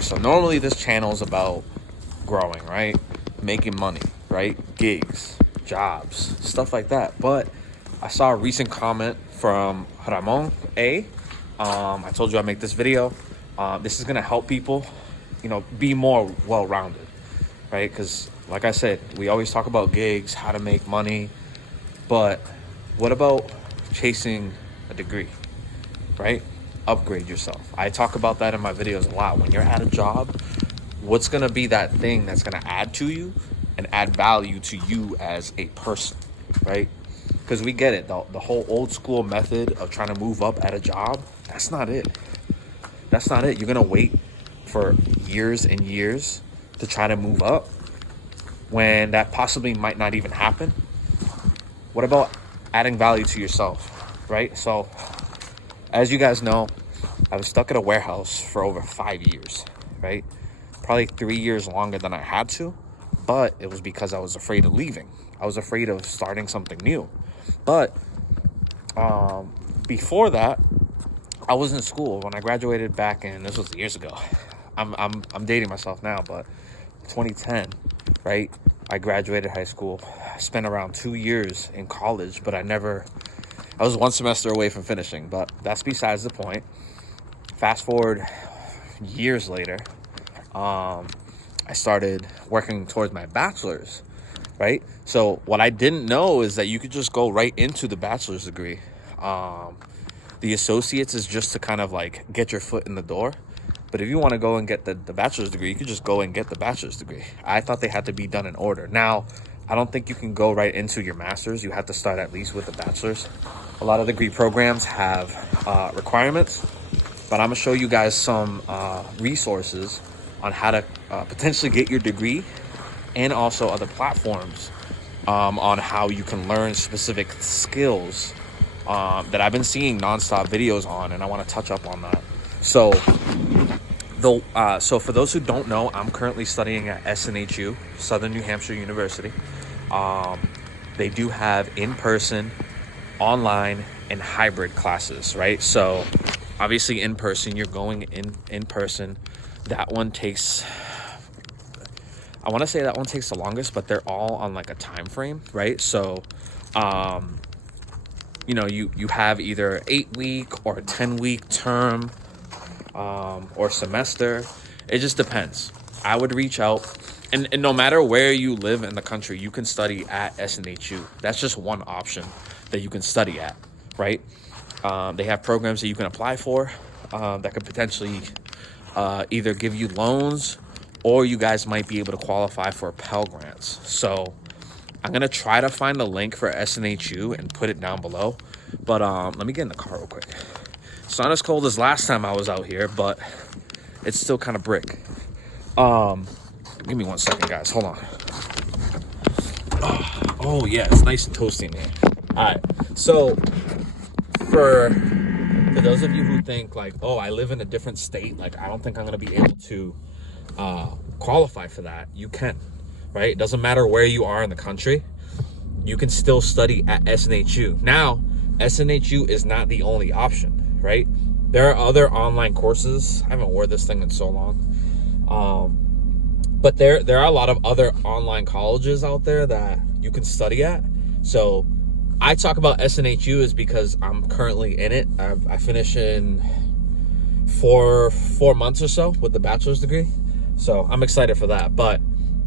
So normally this channel is about growing, right? Making money, right? Gigs, jobs, stuff like that. But I saw a recent comment from Ramon A. I told you I make this video. This is gonna help people, be more well-rounded, right? Because like I said, we always talk about gigs, how to make money, but what about chasing a degree, right? Upgrade yourself. I talk about that in my videos a lot. When you're at a job, what's going to be that thing that's going to add to you and add value to you as a person, right? Because we get it. The whole old school method of trying to move up at a job, that's not it. That's not it. You're going to wait for years and years to try to move up when that possibly might not even happen. What about adding value to yourself, right? So as you guys know, I was stuck at a warehouse for over 5 years, right? Probably 3 years longer than I had to, but it was because I was afraid of leaving. I was afraid of starting something new. But before that, I was in school when I graduated back in, this was years ago. I'm dating myself now, but 2010, right? I graduated high school. I spent around 2 years in college, but I was 1 semester away from finishing, but that's besides the point. Fast forward years later, I started working towards my bachelor's, right? So what I didn't know is that you could just go right into the bachelor's degree. The associates is just to kind of like get your foot in the door. But if you want to go and get the bachelor's degree, you could just go and get the bachelor's degree. I thought they had to be done in order. Now, I don't think you can go right into your master's. You have to start at least with the bachelor's. A lot of degree programs have requirements, but I'm going to show you guys some resources on how to potentially get your degree, and also other platforms on how you can learn specific skills that I've been seeing nonstop videos on, and I want to touch up on that. So for those who don't know, I'm currently studying at SNHU, Southern New Hampshire University. They do have in-person, online, and hybrid classes, right? So obviously in person, you're going in person. That one takes, I want to say that one takes the longest, but they're all on like a time frame, right? So you have either 8-week or a 10-week term or semester. It just depends. I would reach out, and no matter where you live in the country, you can study at SNHU. That's just one option that you can study at, right? They have programs that you can apply for that could potentially either give you loans, or you guys might be able to qualify for Pell Grants. So I'm going to try to find a link for SNHU and put it down below. But let me get in the car real quick. It's not as cold as last time I was out here, but it's still kind of brick. Give me 1 second, guys. Hold on. Oh, yeah. It's nice and toasty in here. All right. So for those of you who think like, oh, I live in a different state, like I don't think I'm going to be able to qualify for that, you can, right? It doesn't matter where you are in the country. You can still study at SNHU. Now, SNHU is not the only option, right? There are other online courses. I haven't worn this thing in so long. But there are a lot of other online colleges out there that you can study at. So I talk about SNHU is because I'm currently in it. I finish in four months or so with the bachelor's degree. So I'm excited for that. But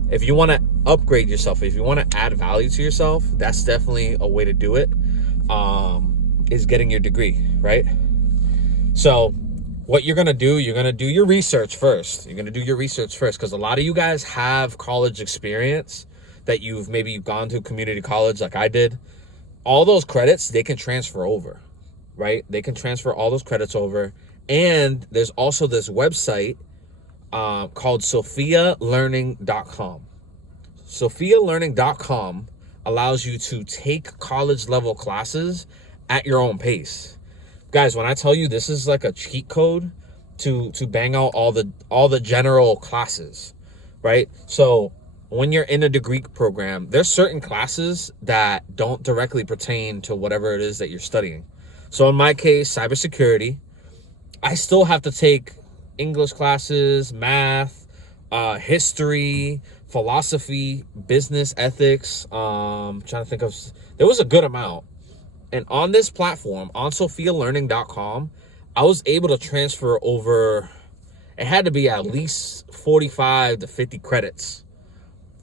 if you want to upgrade yourself, if you want to add value to yourself, that's definitely a way to do it, is getting your degree, right? So what you're going to do, you're going to do your research first. You're going to do your research first, because a lot of you guys have college experience that you've maybe gone to community college like I did. All those credits, they can transfer over, right? They can transfer all those credits over. And there's also this website called SophiaLearning.com. SophiaLearning.com allows you to take college level classes at your own pace. Guys, when I tell you this is like a cheat code to bang out all the general classes, right? So when you're in a degree program, there's certain classes that don't directly pertain to whatever it is that you're studying. So in my case, cybersecurity, I still have to take English classes, math, history, philosophy, business, ethics. Trying to think of, there was a good amount. And on this platform, on SophiaLearning.com, I was able to transfer over, it had to be at least 45 to 50 credits,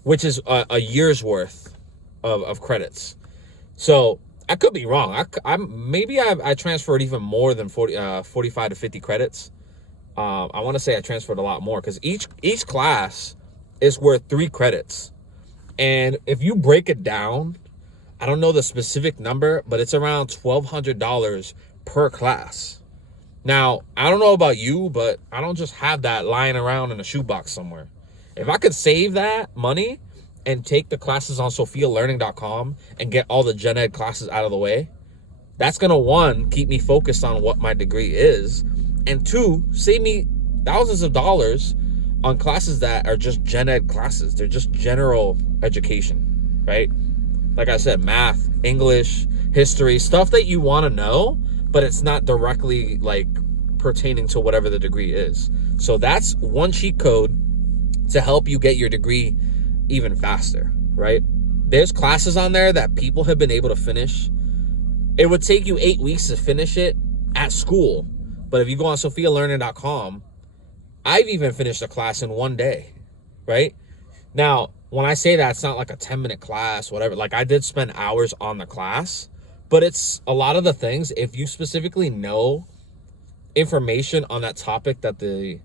which is a year's worth of credits. So I could be wrong. I transferred even more than 45 to 50 credits. I want to say I transferred a lot more, because each class is worth 3 credits. And if you break it down, I don't know the specific number, but it's around $1,200 per class. Now, I don't know about you, but I don't just have that lying around in a shoebox somewhere. If I could save that money and take the classes on SophiaLearning.com and get all the gen ed classes out of the way, that's going to, 1, keep me focused on what my degree is, and 2, save me thousands of dollars on classes that are just gen ed classes. They're just general education, right? Like I said, math, English, history, stuff that you want to know, but it's not directly like pertaining to whatever the degree is. So that's one cheat code to help you get your degree even faster, right? There's classes on there that people have been able to finish. It would take you 8 weeks to finish it at school. But if you go on SophiaLearning.com, I've even finished a class in 1 day, right? Now, when I say that, it's not like a 10-minute class, whatever. Like, I did spend hours on the class, but it's a lot of the things, if you specifically know information on that topic that the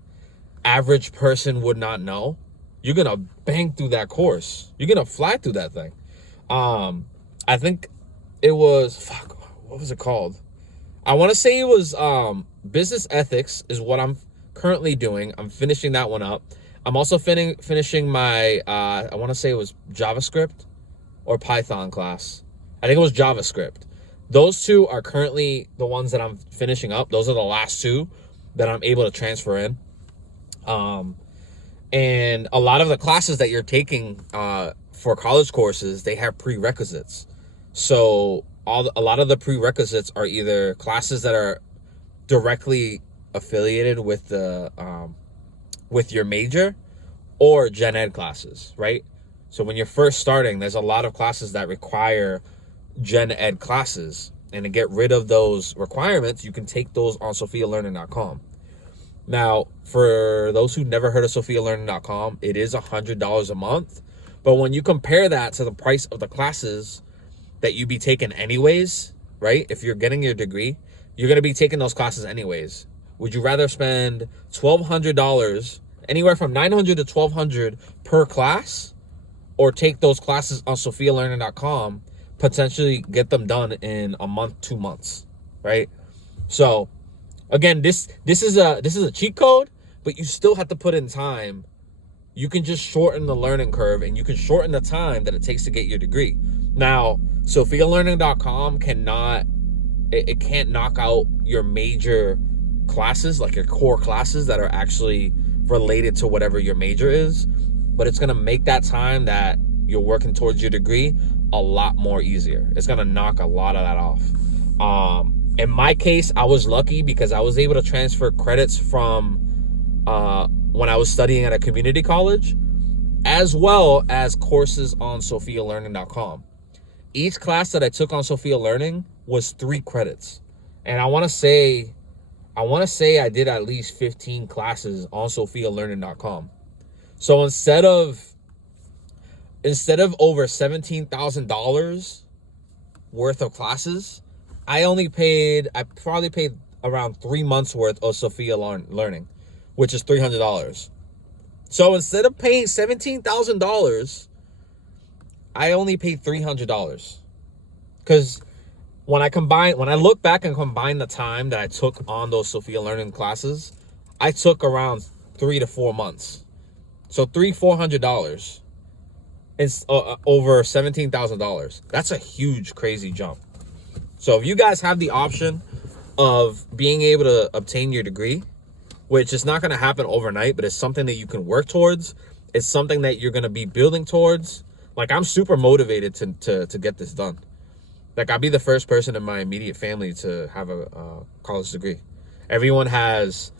average person would not know, you're going to bang through that course. You're going to fly through that thing. I think it was, what was it called? I want to say it was business ethics is what I'm currently doing. I'm finishing that one up. I'm also finishing my, I want to say it was JavaScript or Python class. I think it was JavaScript. Those 2 are currently the ones that I'm finishing up. Those are the last 2 that I'm able to transfer in. And a lot of the classes that you're taking for college courses, they have prerequisites. So a lot of the prerequisites are either classes that are directly affiliated with the with your major, or gen ed classes, right? So when you're first starting, there's a lot of classes that require gen ed classes, and to get rid of those requirements, you can take those on SophiaLearning.com. Now, for those who've never heard of SophiaLearning.com, it is $100 a month, but when you compare that to the price of the classes that you'd be taking anyways, right? If you're getting your degree, you're going to be taking those classes anyways. Would you rather spend $1,200, anywhere from $900 to $1,200 per class, or take those classes on SophiaLearning.com, potentially get them done in a month, 2 months, right? So again, this is a cheat code, but you still have to put in time. You can just shorten the learning curve, and you can shorten the time that it takes to get your degree. Now, SophiaLearning.com can't knock out your major classes, like your core classes that are actually related to whatever your major is, but it's going to make that time that you're working towards your degree a lot more easier. It's going to knock a lot of that off. In my case, I was lucky because I was able to transfer credits from when I was studying at a community college, as well as courses on SophiaLearning.com. Each class that I took on Sophia Learning was 3 credits. And I want to say I did at least 15 classes on SophiaLearning.com. So instead of over $17,000 worth of classes, I probably paid around 3 months worth of Sophia Learning, which is $300. So instead of paying $17,000, I only paid $300. Because when I look back and combine the time that I took on those Sophia Learning classes, I took around 3 to 4 months. So $400 is over $17,000. That's a huge, crazy jump. So if you guys have the option of being able to obtain your degree, which is not going to happen overnight, but it's something that you can work towards, it's something that you're going to be building towards. Like, I'm super motivated to get this done. Like, I'll be the first person in my immediate family to have a college degree. Everyone has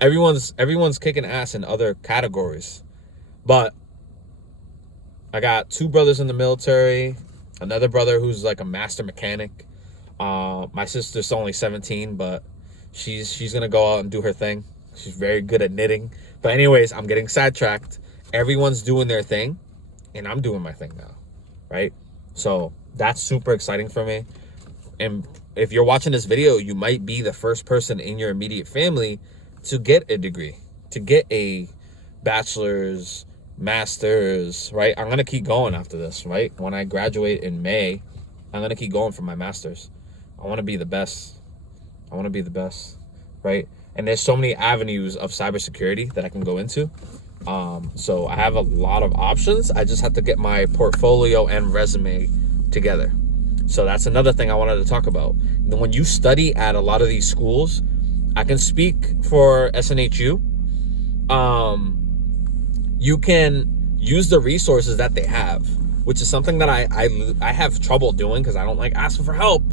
everyone's kicking ass in other categories. But I got 2 brothers in the military, another brother who's like a master mechanic. My sister's only 17, but she's gonna go out and do her thing. She's very good at knitting. But anyways, I'm getting sidetracked. Everyone's doing their thing, and I'm doing my thing now, right? So that's super exciting for me. And if you're watching this video, you might be the first person in your immediate family to get a degree, to get a bachelor's, master's, right? I'm gonna keep going after this, right? When I graduate in May, I'm gonna keep going for my master's. I want to be the best. I want to be the best, right? And there's so many avenues of cybersecurity that I can go into. So I have a lot of options. I just have to get my portfolio and resume together. So that's another thing I wanted to talk about. When you study at a lot of these schools, I can speak for SNHU. You can use the resources that they have, which is something that I have trouble doing because I don't like asking for help.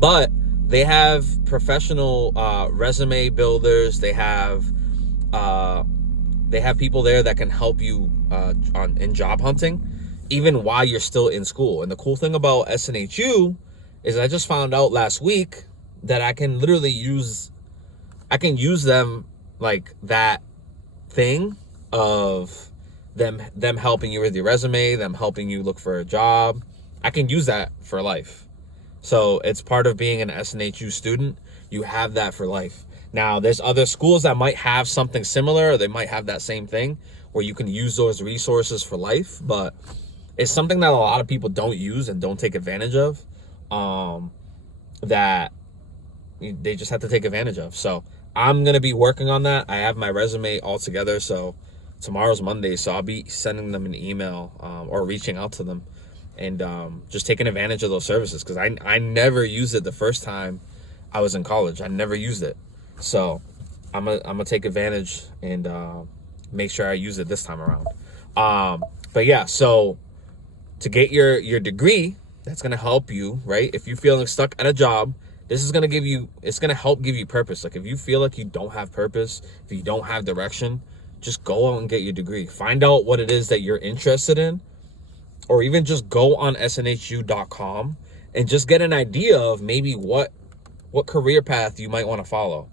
But they have professional resume builders. They have people there that can help you in job hunting, even while you're still in school. And the cool thing about SNHU is I just found out last week that I can literally use them like that thing of them helping you with your resume, them helping you look for a job. I can use that for life. So it's part of being an SNHU student. You have that for life. Now, there's other schools that might have something similar, or they might have that same thing where you can use those resources for life, but it's something that a lot of people don't use and don't take advantage of, that they just have to take advantage of. So I'm going to be working on that. I have my resume all together. So tomorrow's Monday, so I'll be sending them an email or reaching out to them and just taking advantage of those services, because I never used it the first time I was in college. I never used it. So I'm gonna take advantage and make sure I use it this time around. But yeah, so to get your degree, that's gonna help you, right? If you're feeling stuck at a job, this is gonna it's gonna help give you purpose. Like if you feel like you don't have purpose, if you don't have direction, just go out and get your degree. Find out what it is that you're interested in, or even just go on snhu.com and just get an idea of maybe what career path you might want to follow.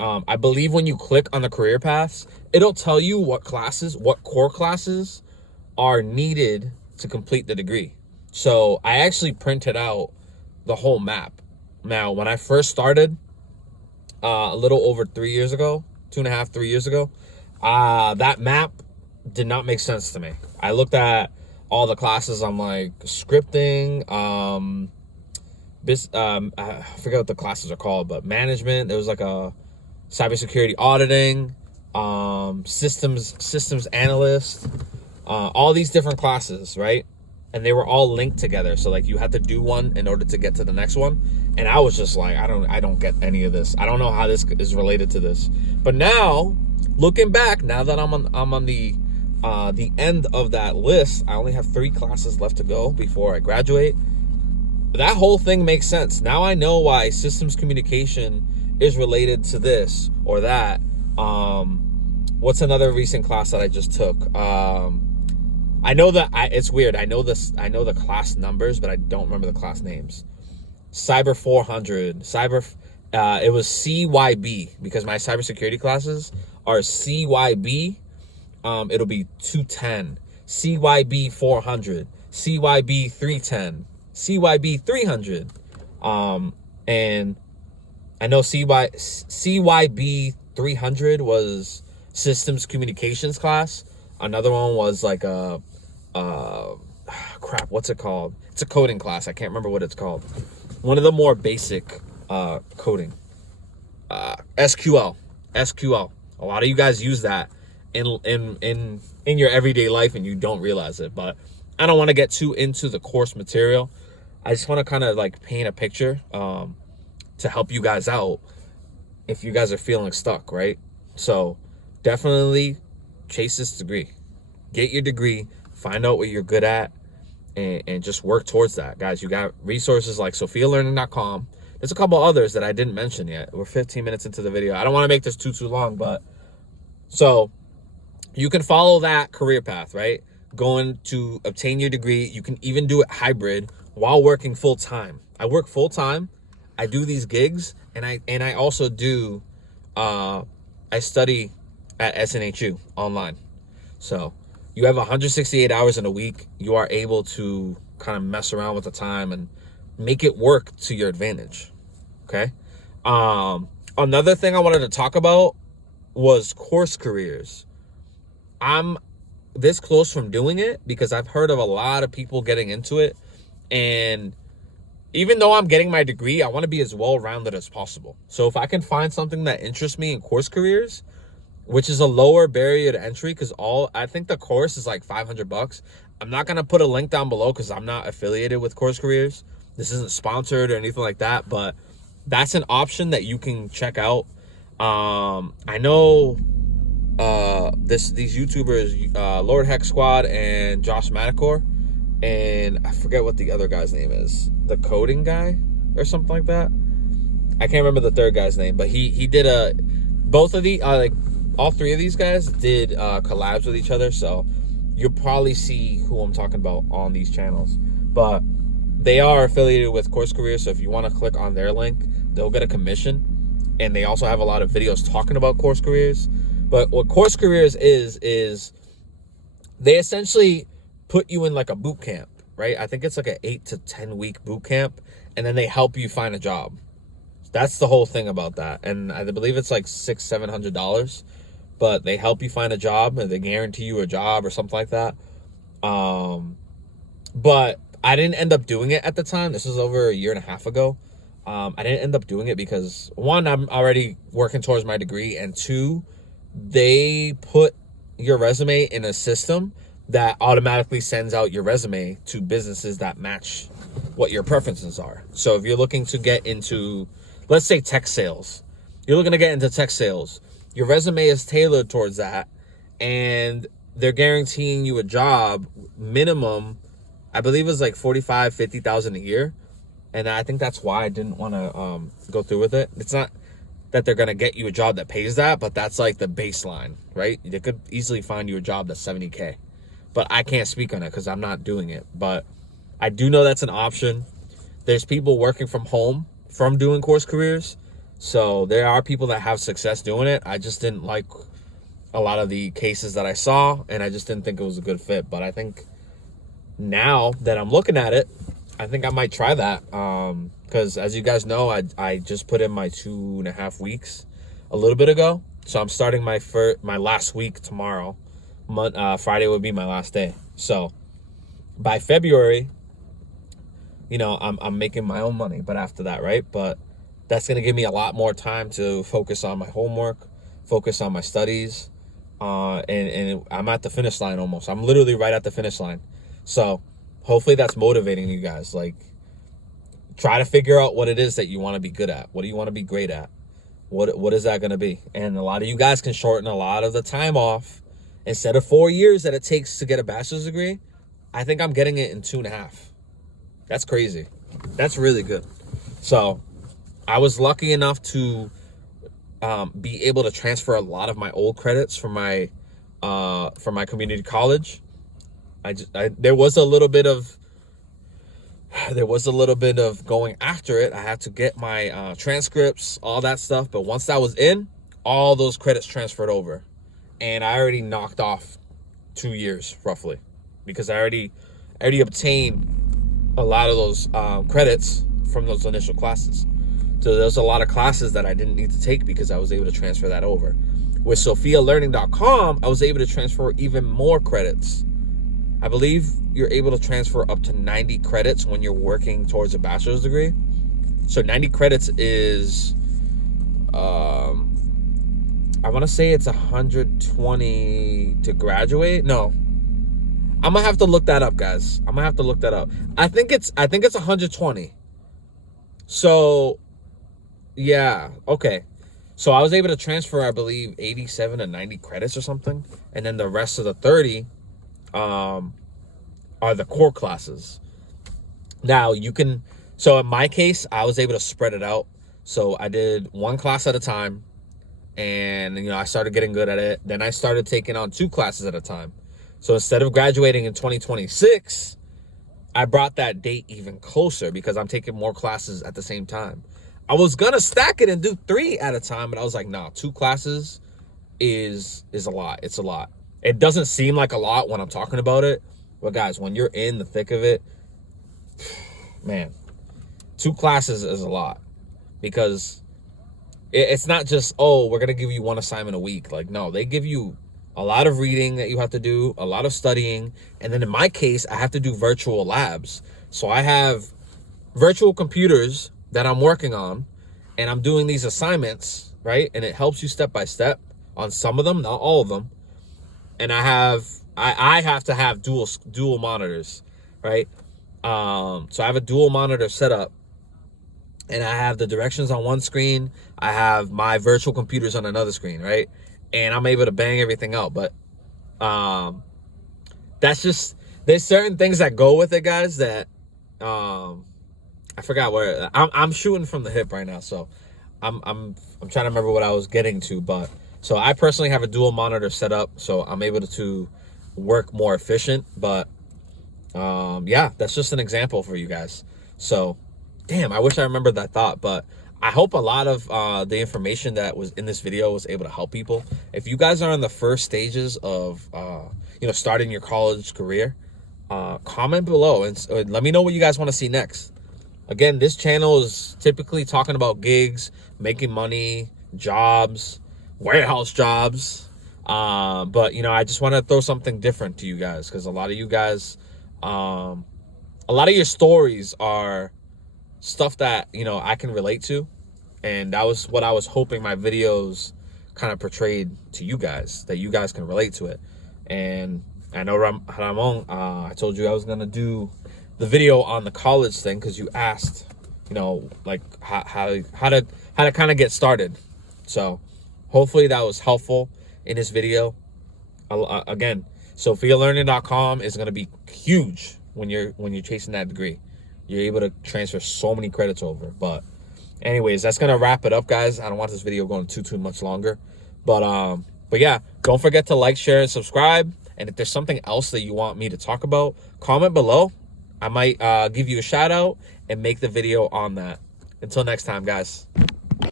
I believe when you click on the career paths, it'll tell you what core classes are needed to complete the degree. So I actually printed out the whole map. Now, when I first started, a little over 3 years ago, 2.5, 3 years ago, that map did not make sense to me. I looked at all the classes. I'm like, scripting, I forget what the classes are called, but management. There was like a cybersecurity auditing, systems analyst, all these different classes, right? And they were all linked together. So like you had to do one in order to get to the next one. And I was just like, I don't get any of this. I don't know how this is related to this. But now, looking back, now that I'm on the end of that list, I only have 3 classes left to go before I graduate. That whole thing makes sense. Now I know why systems communication is related to this or that. What's another recent class that I just took? I know that it's weird. I know the class numbers, but I don't remember the class names. Cyber 400, it was CYB, because my cybersecurity classes are CYB. It'll be 210, CYB 400, CYB 310, CYB 300. And I know CYB 300 was systems communications class. Another one was like what's it called? It's a coding class. I can't remember what it's called. One of the more basic coding. SQL. A lot of you guys use that in your everyday life and you don't realize it. But I don't want to get too into the course material. I just want to kind of like paint a picture to help you guys out if you guys are feeling stuck, right? So definitely chase this degree. Get your degree, find out what you're good at, and just work towards that. Guys, you got resources like SophiaLearning.com. there's a couple others that I didn't mention yet. We're 15 minutes into the video. I don't want to make this too long, but so you can follow that career path, right? Going to obtain your degree. You can even do it hybrid while working full time. I work full time. I do these gigs, and I also do I study at SNHU online. So you have 168 hours in a week. You are able to kind of mess around with the time and make it work to your advantage. Okay. Another thing I wanted to talk about was course careers. I'm this close from doing it because I've heard of a lot of people getting into it. And even though I'm getting my degree, I want to be as well-rounded as possible. So if I can find something that interests me in course careers, which is a lower barrier to entry, because I think the course is like $500. I'm not going to put a link down below because I'm not affiliated with Course Careers. This isn't sponsored or anything like that, but that's an option that you can check out. I know these YouTubers, Lord Heck Squad and Josh Madakor, and I forget what the other guy's name is, the coding guy or something like that. I can't remember the third guy's name, but he did both of the like all three of these guys did collabs with each other, so you'll probably see who I'm talking about on these channels. But they are affiliated with Course Careers, so if you want to click on their link, they'll get a commission. And they also have a lot of videos talking about Course Careers. But what Course Careers is they essentially put you in like a boot camp, right? I think it's like an 8 to 10 week boot camp, and then they help you find a job. That's the whole thing about that. And I believe it's like $600-700, but they help you find a job and they guarantee you a job or something like that. But I didn't end up doing it at the time. This was over a year and a half ago. I didn't end up doing it because, one, I'm already working towards my degree, and two, they put your resume in a system that automatically sends out your resume to businesses that match what your preferences are. So if you're looking to get into, let's say, tech sales, you're looking to get into tech sales, your resume is tailored towards that, and they're guaranteeing you a job minimum, I believe it was like $45,000-50,000 a year. And I think that's why I didn't want to go through with it. It's not that they're going to get you a job that pays that, but that's like the baseline, right? They could easily find you a job that's $70K. But I can't speak on it because I'm not doing it. But I do know that's an option. There's people working from home from doing Course Careers. So there are people that have success doing it. I just didn't like a lot of the cases that I saw, and I just didn't think it was a good fit. But I think now that I'm looking at it, I think I might try that. Because as you guys know, I just put in my 2.5 weeks a little bit ago. So I'm starting my last week tomorrow. Friday would be my last day. So by February, I'm making my own money. But after that, right? But that's going to give me a lot more time to focus on my homework, focus on my studies. And I'm at the finish line almost. I'm literally right at the finish line. So hopefully that's motivating you guys. Like, try to figure out what it is that you want to be good at. What do you want to be great at? What is that going to be? And a lot of you guys can shorten a lot of the time off. Instead of 4 years that it takes to get a bachelor's degree, I think I'm getting it in 2.5. That's crazy. That's really good. So I was lucky enough to be able to transfer a lot of my old credits from my community college. There was a little bit of going after it. I had to get my transcripts, all that stuff. But once that was in, all those credits transferred over. And I already knocked off 2 years, roughly. Because I already obtained a lot of those credits from those initial classes. So there's a lot of classes that I didn't need to take because I was able to transfer that over. With SophiaLearning.com, I was able to transfer even more credits. I believe you're able to transfer up to 90 credits when you're working towards a bachelor's degree. So 90 credits is, I want to say it's 120 to graduate. No, I'm gonna have to look that up, guys. I'm gonna have to look that up. I think it's 120. So, yeah, okay. So I was able to transfer, I believe, 87 to 90 credits or something, and then the rest of the 30 are the core classes. Now you can So in my case, I was able to spread it out. So I did one class at a time, and I started getting good at it. Then I started taking on 2 classes at a time. So instead of graduating in 2026, I brought that date even closer because I'm taking more classes at the same time. I was gonna stack it and do 3 at a time, but I was like, nah, 2 classes is a lot. It's a lot. It doesn't seem like a lot when I'm talking about it, but guys, when you're in the thick of it, man, 2 classes is a lot, because it's not just, oh, we're gonna give you 1 assignment a week. Like, no, they give you a lot of reading that you have to do, a lot of studying, and then in my case, I have to do virtual labs. So I have virtual computers that I'm working on, and I'm doing these assignments, right? And it helps you step by step on some of them, not all of them. And I have to have dual monitors, right? So I have a dual monitor setup, and I have the directions on one screen. I have my virtual computers on another screen, right? And I'm able to bang everything out. But that's just, there's certain things that go with it, guys, that I forgot where I'm shooting from the hip right now, so I'm trying to remember what I was getting to. But so I personally have a dual monitor set up, so I'm able to work more efficient. But yeah, that's just an example for you guys. So damn, I wish I remembered that thought. But I hope a lot of the information that was in this video was able to help people. If you guys are in the first stages of starting your college career, comment below and let me know what you guys want to see next. Again, this channel is typically talking about gigs, making money, jobs, warehouse jobs. But I just want to throw something different to you guys, because a lot of you guys, a lot of your stories are stuff that I can relate to, and that was what I was hoping my videos kind of portrayed to you guys, that you guys can relate to it. And I know Ramon, I told you I was gonna do the video on the college thing, because you asked, like how to kind of get started. So hopefully that was helpful in this video. Again, SophiaLearning.com is gonna be huge when you're chasing that degree. You're able to transfer so many credits over. But anyways, that's gonna wrap it up, guys. I don't want this video going too much longer. But yeah, don't forget to like, share, and subscribe. And if there's something else that you want me to talk about, comment below. I might give you a shout out and make the video on that. Until next time, guys.